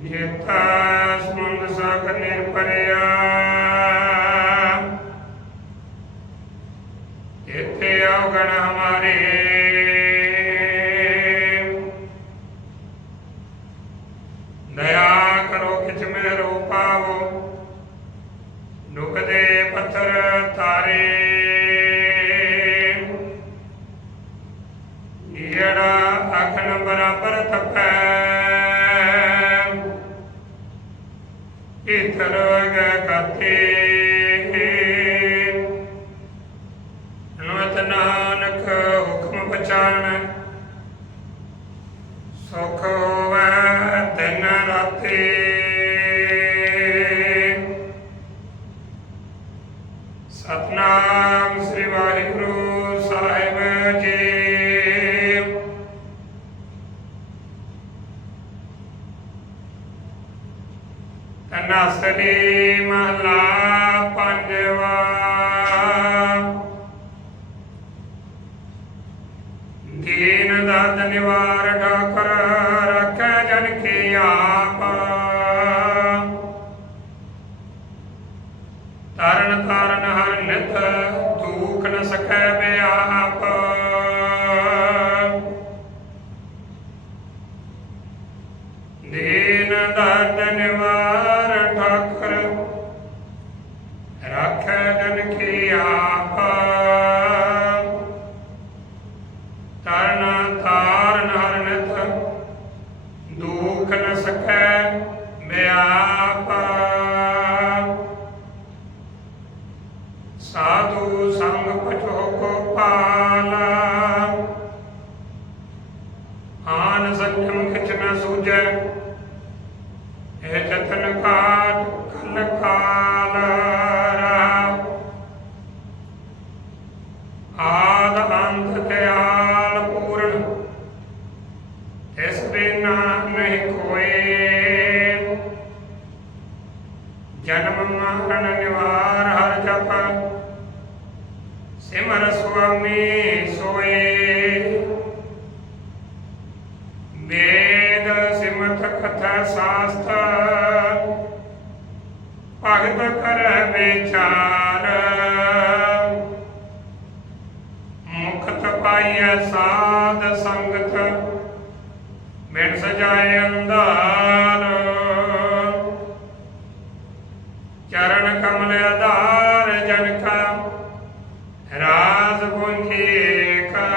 ਜੇਤਾ ਸਮੁੰਦ ਸਾਕ ਨਿਰਪਰਿਆ ਇਥੇ ਅਵਗਣ ਹਮਾਰੇ। ਦਇਆ ਕਰੋ ਕਿਛ ਮੈਂ ਰੂਪਾਵੋ ਡੁਕਦੇ ਪੱਥਰ ਤਾਰੇ। ਜਿਹੜਾ ਅਖਣ ਬਰਾਬਰ ਤਪੈ। ਇਥਰ ਗੈ ਕਾਤੇ ਨਾਨਕ ਹੁਕਮ ਪਛਾਣ ਸੁਖ ਤਨਾਸਰੀ ਮਹਲਾ ਪੰਜਵਾ। ਦੀਨ ਦਾ ਨਿਵਾਰ ਠਾਕਰ, ਰੱਖੈ ਜਨ ਕੀ ਆਪ। ਤਰਨ ਤਾਰਨ ਹਰ ਨਿਤ ਦੁਖ ਨ ਸਕੈ ਬਿਆਪ। ਦੀਨ ਦਰਦ ਨਿਵਾਰ ਠਾਕਰ ਰੱਖੈ ਜਨ ਕੀ ਆਪ ਤਰਨ ਤਾਰਨ ਹਰ ਨਿਤ ਦੁਖ ਨ ਸਕੈ ਬਿਆਪ ਸਾਧੂ ਸੰਗ ਪਛੋ ਆਨ ਸੰਜਮ ਕਿਛ ਨ ਇਹ ਜਤਨ ਕਾਟ ਕਲ ਕਾਲ ਰਾਮ ਆਦ ਅੰਤ ਦਿਆਲ ਪੂਰਨ ਇਸ ਬਿਨਾ ਨਹੀਂ ਕੋਏ ਜਨਮ ਮਰਨ ਨਿਵਾਰ ਸੁਆਮੀ ਸੋਏ ਵੇਦ ਸਿਮਰਤ ਕਥਾ ਸਾਸਤਰ ਭਗਤ ਕਰੈ ਵਿਚਾਰ। ਮੁਖਤ ਪਾਈਐ ਸਾਧ ਸੰਗਤ। ਬਿਨ ਸਜਾਏ ਅੰਧਾਰ। ਚਰਨ ਕਮਲ ਆਧਾਰ ਜਨ ਕਾ ਰਾਸ ਪੁੰਖੀ ਕਾ।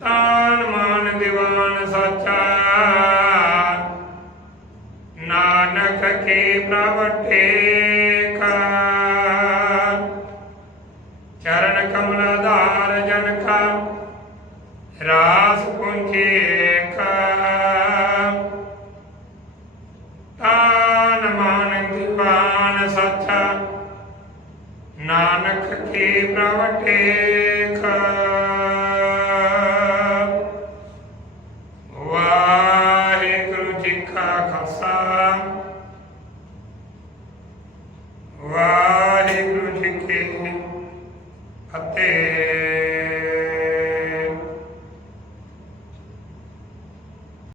ਤਾਨ ਮਾਨ ਦੀਵਾਨ ਸਾਚਾ। ਨਾਨਕ ਕੇ ਪ੍ਰਭ ਟੇਕਾ। ਚਰਨ ਕਮਲ ਆਧਾਰ ਜਨ ਕਾ ਰਾਸ ਪੁੰਖੀ ਨਾਮ ਟੇਕ ਵਾਹਿਗੁਰੂ ਜੀ ਕਾ ਖਾਲਸਾ